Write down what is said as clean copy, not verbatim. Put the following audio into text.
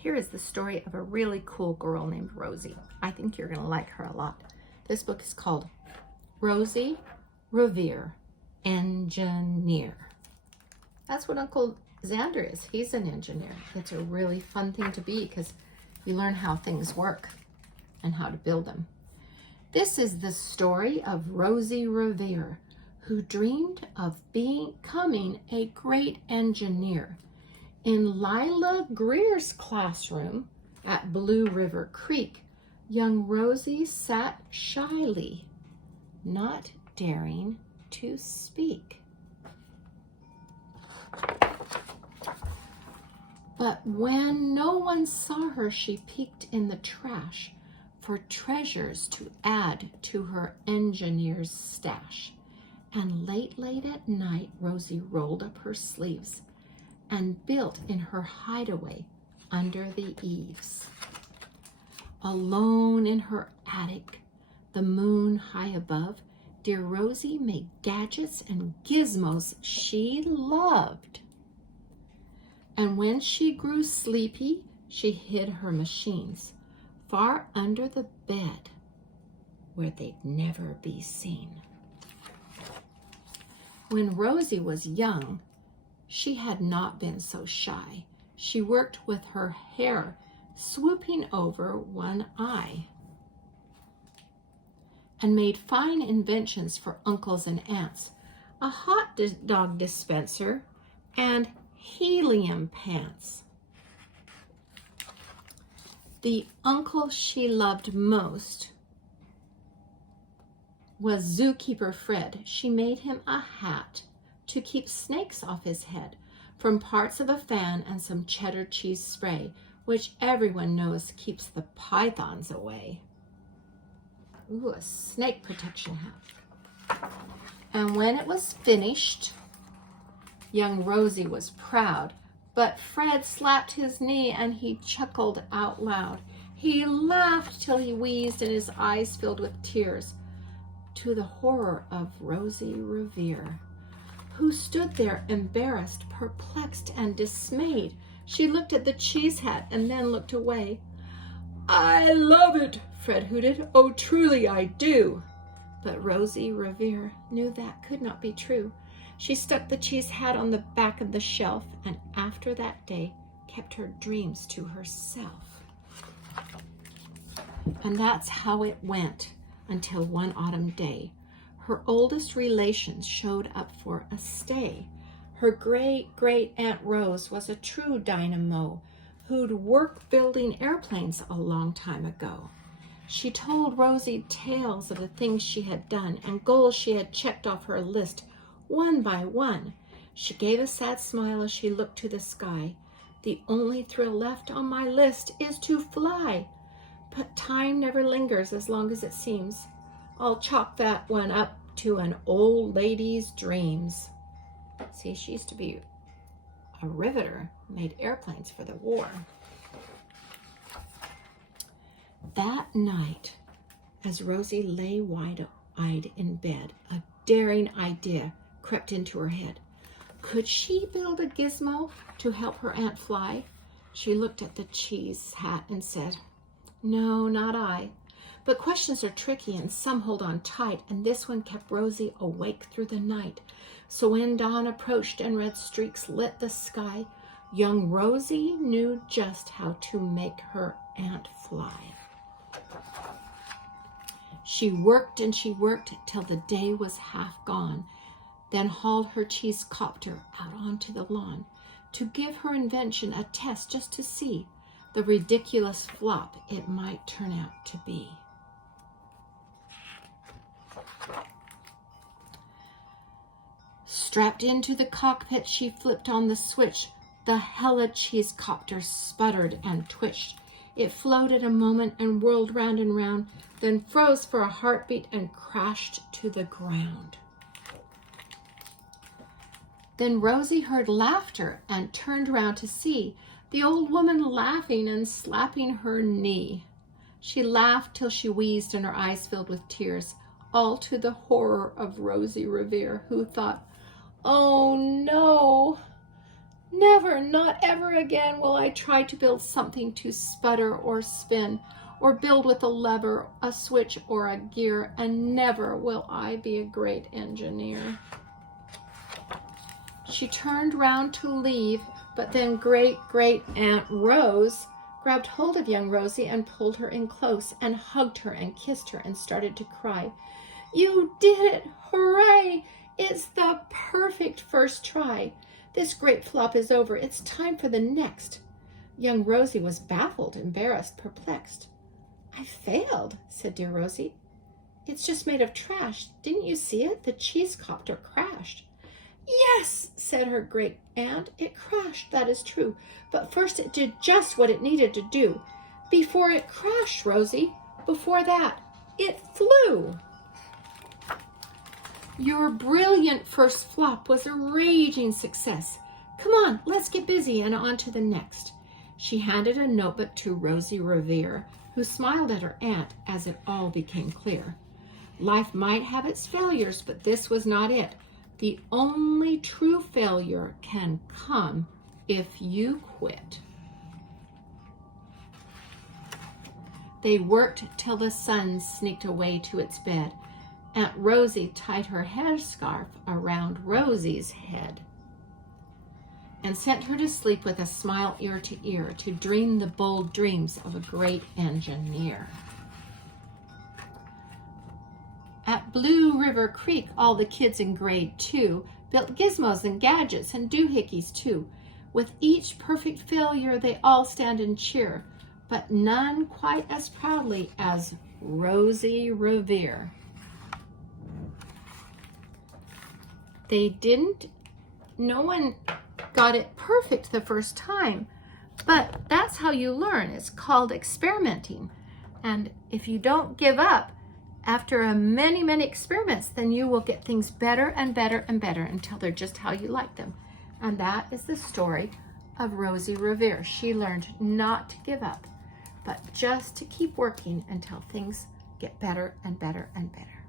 Here is the story of a really cool girl named Rosie. I think you're going to like her a lot. This book is called Rosie, Revere, Engineer. That's what Uncle Xander is. He's an engineer. It's a really fun thing to be because you learn how things work and how to build them. This is the story of Rosie Revere, who dreamed of becoming a great engineer. In Lila Greer's classroom at Blue River Creek, young Rosie sat shyly, not daring to speak. But when no one saw her, she peeked in the trash for treasures to add to her engineer's stash. And late at night, Rosie rolled up her sleeves and built in her hideaway under the eaves. Alone in her attic, the moon high above, dear Rosie made gadgets and gizmos she loved. And when she grew sleepy, she hid her machines far under the bed where they'd never be seen. When Rosie was young, she had not been so shy. She worked with her hair swooping over one eye and made fine inventions for uncles and aunts, a hot dog dispenser and helium pants. The uncle she loved most was Zookeeper Fred. She made him a hat to keep snakes off his head from parts of a fan and some cheddar cheese spray, which everyone knows keeps the pythons away. Ooh, a snake protection hat. And when it was finished, young Rosie was proud, but Fred slapped his knee and he chuckled out loud. He laughed till he wheezed and his eyes filled with tears, to the horror of Rosie Revere, who stood there embarrassed, perplexed, and dismayed. She looked at the cheese hat and then looked away. "I love it," Fred hooted. "Oh, truly I do." But Rosie Revere knew that could not be true. She stuck the cheese hat on the back of the shelf and after that day kept her dreams to herself. And that's how it went until one autumn day. Her oldest relations showed up for a stay. Her great Aunt Rose was a true dynamo who'd worked building airplanes a long time ago. She told Rosie tales of the things she had done and goals she had checked off her list one by one. She gave a sad smile as she looked to the sky. "The only thrill left on my list is to fly. But time never lingers as long as it seems. I'll chalk that one up to an old lady's dreams." See, she used to be a riveter, made airplanes for the war. That night, as Rosie lay wide-eyed in bed, a daring idea crept into her head. Could she build a gizmo to help her aunt fly? She looked at the cheese hat and said, "No, not I." But questions are tricky and some hold on tight, and this one kept Rosie awake through the night. So when dawn approached and red streaks lit the sky, young Rosie knew just how to make her aunt fly. She worked and she worked till the day was half gone, then hauled her cheese copter out onto the lawn to give her invention a test just to see the ridiculous flop it might turn out to be. Strapped into the cockpit, she flipped on the switch. The hella cheese copter sputtered and twitched. It floated a moment and whirled round and round, then froze for a heartbeat and crashed to the ground. Then Rosie heard laughter and turned round to see the old woman laughing and slapping her knee. She laughed till she wheezed and her eyes filled with tears, all to the horror of Rosie Revere, who thought, "Oh no, Never, not ever again will I try to build something to sputter or spin, or build with a lever, a switch, or a gear, and never will I be a great engineer. She turned round to leave, but then Great-Great-Aunt Rose grabbed hold of young Rosie and pulled her in close and hugged her and kissed her and started to cry. You did it! Hooray! It's the perfect first try. This great flop is over. It's time for the next. Young Rosie was baffled, embarrassed, perplexed. I failed, said dear Rosie. It's just made of trash. Didn't you see it? The cheese copter crashed. Yes, said her great aunt, it crashed, that is true. But first it did just what it needed to do. Before it crashed, Rosie, before that, it flew. Your brilliant first flop was a raging success. Come on, let's get busy and on to the next. She handed a notebook to Rosie Revere, who smiled at her aunt as it all became clear. Life might have its failures, but this was not it. The only true failure can come if you quit. They worked till the sun sneaked away to its bed. Aunt Rosie tied her headscarf around Rosie's head and sent her to sleep with a smile ear to ear to dream the bold dreams of a great engineer. At Blue River Creek, all the kids in grade 2 built gizmos and gadgets and doohickeys too. With each perfect failure, they all stand and cheer, but none quite as proudly as Rosie Revere. No one got it perfect the first time, but that's how you learn. It's called experimenting. And if you don't give up, after many, many experiments, then you will get things better and better and better until they're just how you like them. And that is the story of Rosie Revere. She learned not to give up, but just to keep working until things get better and better and better.